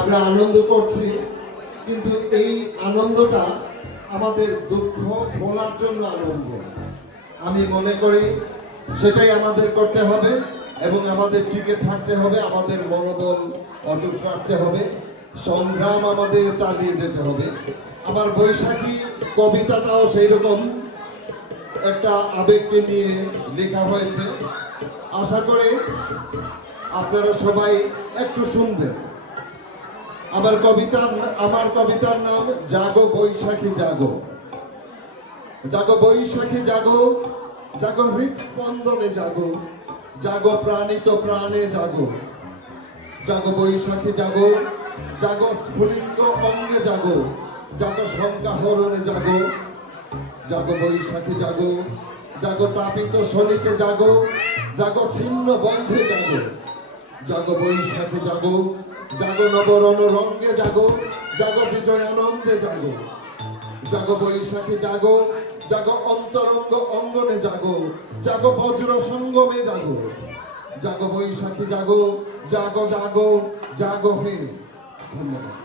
আমরা আনন্দ করছি, কিন্তু এই আনন্দটা আমাদের দুঃখ ভোলার জন্য আনন্দ। আমি মনে করি সেটাই আমাদের করতে হবে এবং আমাদের টিকে থাকতে হবে, আমাদের মনোবল অটুট রাখতে হবে, সংগ্রাম আমাদের চালিয়ে যেতে হবে। আমার বৈশাখী কবিতাটাও সেই রকম একটা আবেগকে নিয়ে লেখা হয়েছে। আশা করি আপনারা সবাই একটু শুনবেন। আমার কবিতার নাম জাগো বৈশাখী জাগো। জাগো বৈশাখী জাগো, জাগো হৃৎস্পন্দনে জাগো, জাগো প্রাণিত প্রাণে জাগো। জাগো বৈশাখী জাগো, জাগো স্ফুলিঙ্গ অঙ্গে জাগো, জাগো সংজ্ঞাহরণে জাগো। জাগো বৈশাখী জাগো, জাগো তাপিত শনিতে জাগো, জাগো ছিন্ন বন্ধে জাগো। জাগো বৈশাখী জাগো, জাগো নবরণ রঙ্গে জাগো, জাগো বিজয় আনন্দে জাগো। জাগো বৈশাখী জাগো, জাগো অন্তরঙ্গ অঙ্গনে জাগো, জাগো বজ্র সঙ্গমে জাগো। জাগো বৈশাখী জাগো, জাগো জাগো জাগো হে। ধন্যবাদ।